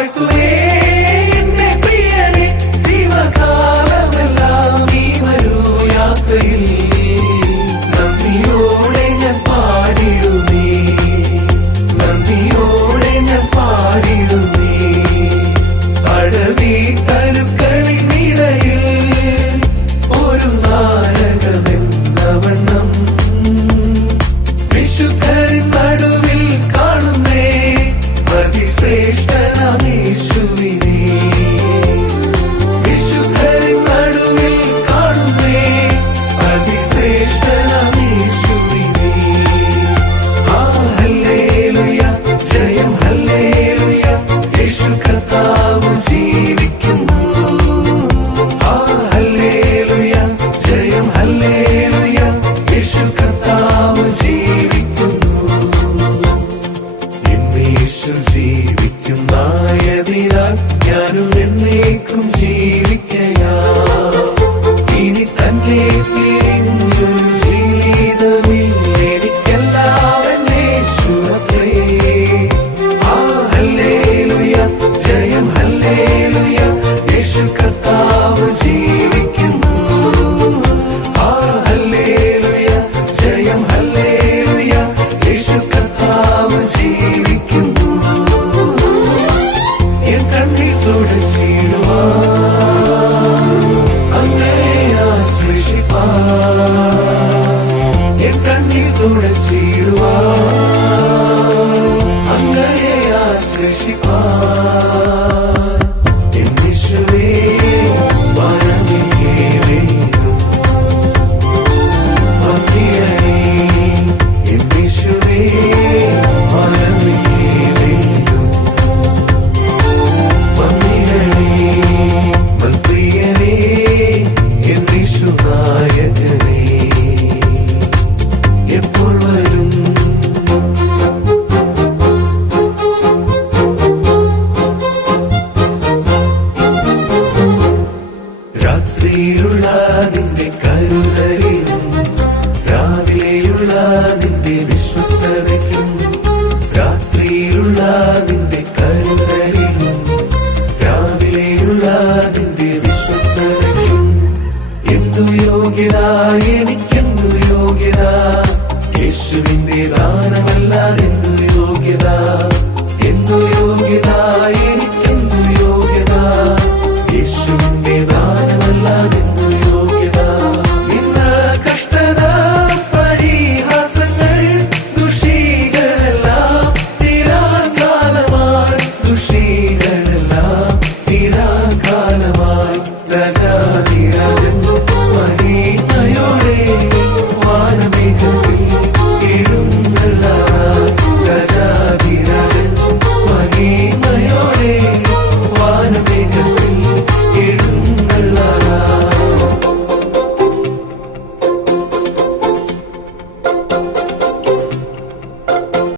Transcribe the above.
ജീവിക്കുന്നതിനാൽ ഞാനും എന്നേക്കും ജീവിക്കയാ. ഇനി തന്നെ പിരിഞ്ഞൊരു ജീവിതമില്ല, എനിക്കെല്ലാം യേശുവത്രേ. ഹല്ലേലൂയ, ജയം ഹല്ലേലൂയ, യേശു കർത്താവ് ജീവിക്കുന്നു. ഹല്ലേലൂയ, ജയം ഹല്ലേലൂയ, യേശു കർത്താവ് ജീവിക്കുന്നു. എൻ കണ്ണീർ തുടച്ചിടുവാൻ അങ്ങയെ ആശ്ലേഷിപ്പാൻ, എൻ കണ്ണീർ തുടച്ചിടുവാൻ അങ്ങയെ ആശ്ലേഷിപ്പാൻ. എൻ യേശുവേ വരമില്ലേ വേഗം വന്നിടണേ, എൻ യേശുവേ വരമില്ലേ വേഗം വന്നിടണേ. മന്ത്രിയനേ എൻ യേശുനായകനേ എപ്പോൾ വരും? രാത്രിയിലുള്ള നിന്റെ കരുതലിനും രാവിലെയുള്ള നിന്റെ വിശ്വസ്തതയ്ക്കും, രാത്രിയിലുള്ള നിന്റെ കരുതലിനും രാവിലെയുള്ള നിന്റെ വിശ്വസ്തതയ്ക്കും എന്തു യോഗ്യത, എനിക്കെന്തു യോഗ്യത, യേശുവിന്റെ ദാനമല്ലാതെന്തു യോഗ്യത, എന്തു യോഗ്യത എനിക്ക്